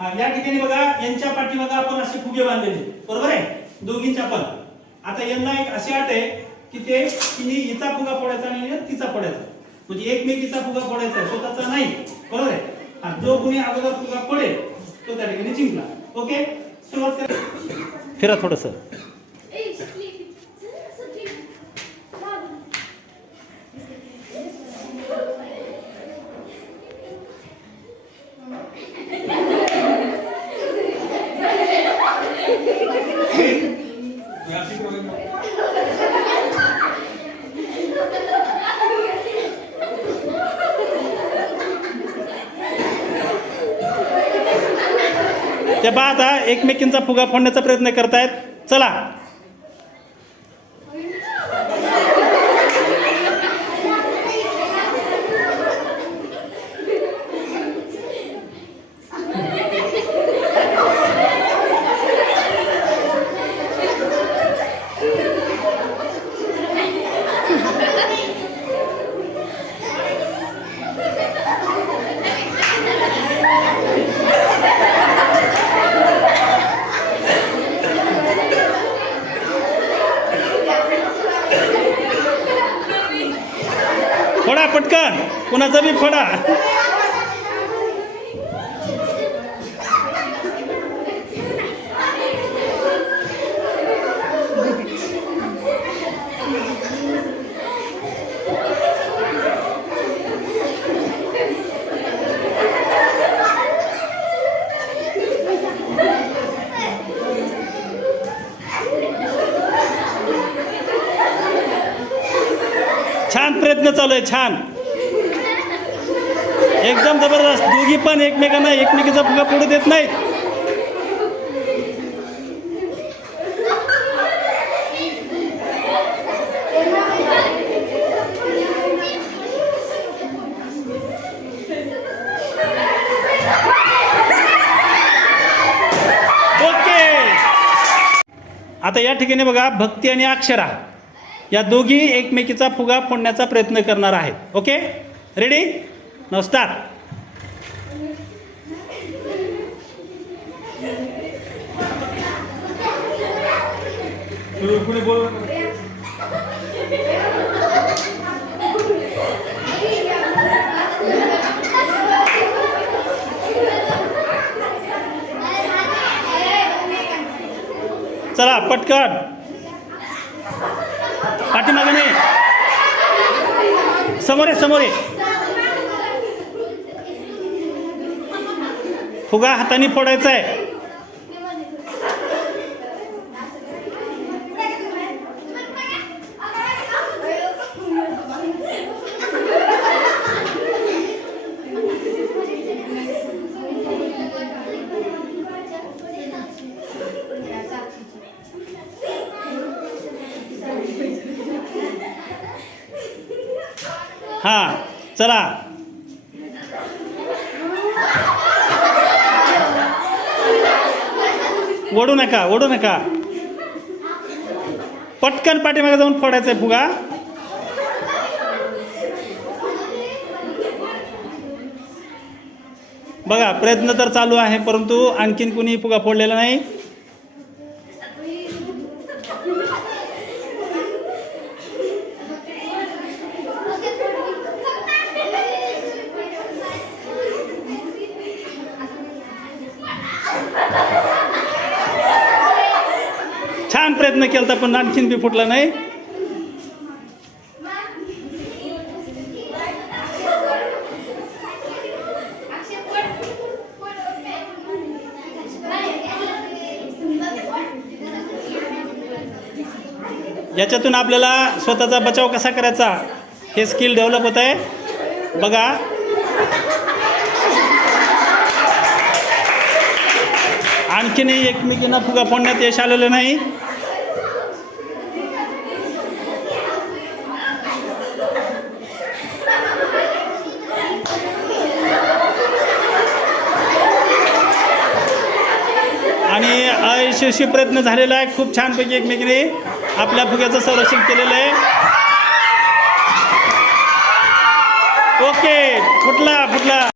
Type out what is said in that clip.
हा या ठिकाणी बघा यांच्या पाठीमागे आपण असे फुगे बांधलेले बरोबर आहे दोघींच्या पण. आता यांना एक अशी अट आहे की ते तिने हिचा फुगा फोडायचा आणि तिचा फोडायचा म्हणजे एकमेकीचा फुगा फोडायचा स्वतःचा नाही बरोबर आहे. हा जो कोणी अगोदर फुगा फोडेल तो त्या ठिकाणी जिंकला. ओके सुरुवात करा. फिरा थोडस. ते पहा आता एकमेकींचा फुगा फोडण्याचा प्रयत्न करतायत. चला फोडा पटकन कुणाचा बी फोडा. छान प्रयत्न चालू आहे छान एकदम जबरदस्त. दोघी पण एकमेकांना एकमेकीचा फुगा फोडू देत नाहीत. ओके आता या ठिकाणी बघा भक्ती आणि अक्षरा या दोघी एकमेकीचा फुगा फोडण्याचा प्रयत्न करणार आहेत. Okay ready now start. चला पटकन पाठीमागे नाही समोर आहे समोर आहे. फुगा हाताने फोडायचा आहे. हा चला ओढू नका ओढू नका पटकन पाठीमागे जाऊन फोडायचा आहे फुगा. बघा प्रयत्न तर चालू आहे परंतु आणखीन कुणी फुगा फोडलेला नाही. छान प्रयत्न केला पण आणखीन बी फुटला नाही. याच्यातून आपल्याला स्वतःचा बचाव कसा करायचा हे स्किल डेव्हलप होत आहे. बघा आणखीनही एकमेकींना फुगा फोडण्यात यश आलेलं नाही. आणि अयशस्वी प्रयत्न झालेला आहे. खूप छानपैकी एकमेकीने आपल्या फुग्याचं संरक्षण केलेलं आहे. ओके फुटला फुटला.